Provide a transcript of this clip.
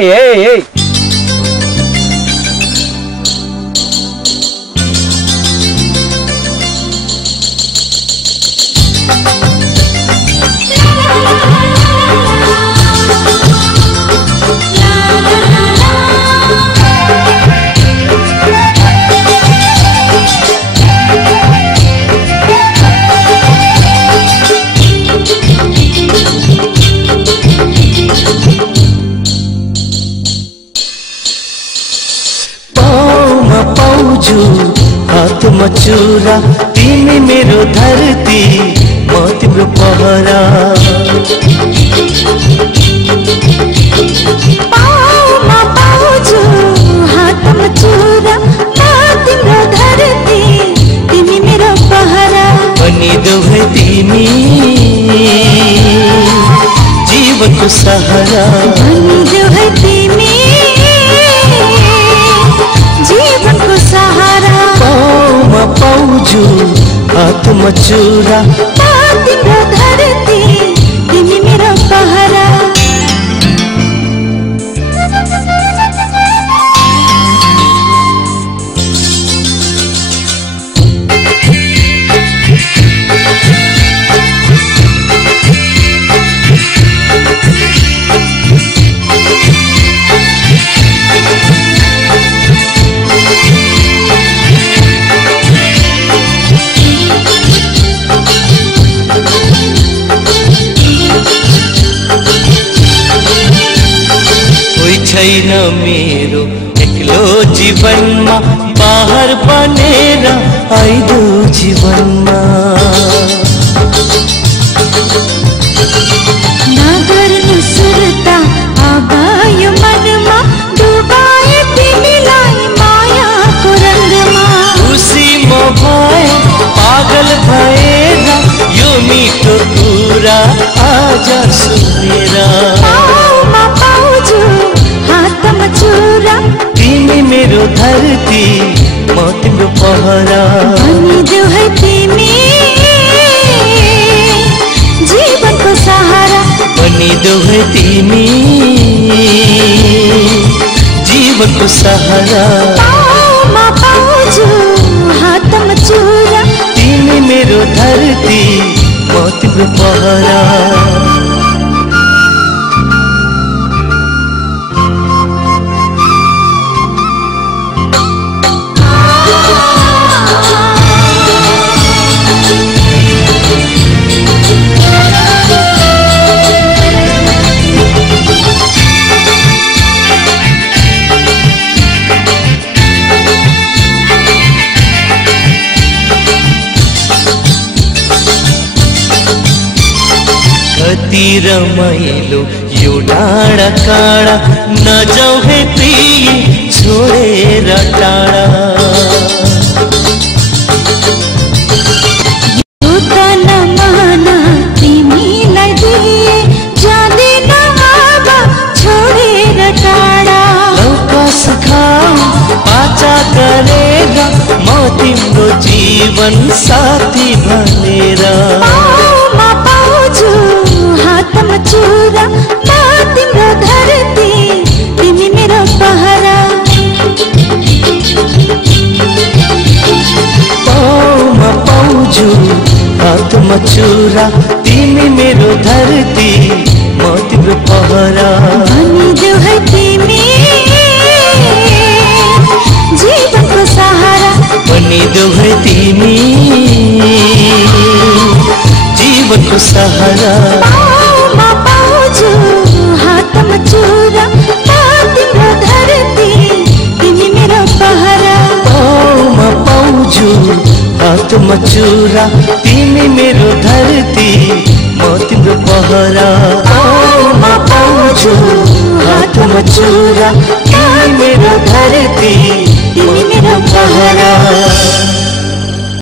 ए हाथ मचूरा तिमी मेरो धरती म तिम्रो पहरा पाउमा पाउँछु हात मचूरा म तिम्रो धरती तिमी मेरो पहरा अनि दुवै तिमी जीवनको सहारा अनि दुवै तिमी जीवनको सहारा पाउमा पाउँछु हात मचूरा तिम्रो धरती तिमी मेरो पहरा छैन मेरो एक्लो जीवनमा बाहर बनेर आइदो जीवनमा नगर्नु सुर्ता अब यो मनमा डुबाए तिमीलाई मायाको रङ्गमा खुसी म भए पागल भएर यो मिठो कुरा आज सुनेर पाउमा पाउँछु हात मचूरा तिमी मेरो धरती म तिम्रो पहरा अनि दुवै तिमी जीवनको सहारा अनि दुवै तिमी जीवनको सहारा पाउमा पाउँछु हात मचूरा तिमी मेरो धरती म तिम्रो पहरा कति रमाइलो यो डाँडा काँडा नजाऊ है प्रिय छोडेर टाढा यो त नमाना तिमीलाई दिए जाँदिन अब छोडेर टाढा लौकस खाऊ पाचा गरेर म तिम्रो जीवन साथी भनेर पाउमा पाउँछु हात मचूरा म तिम्रो धरती तिमी मेरो पहरा पाउमा पाउँछु हात मचूरा तिमी मेरो धरती म तिम्रो पहरा अनि दुवै तिमी जीवनको सहारा अनि दुवै तिमी जीवनको सहारा पाउमा पाउँछु हात मचूरा म तिम्रो धरती तिमी मेरो पहरा पाउमा पाउँछु हात मचूरा तिमी मेरो धरती म तिम्रो पहरा पाउमा पाउँछु हात मचूरा तिमी मेरो धरती तिमी मेरो पहरा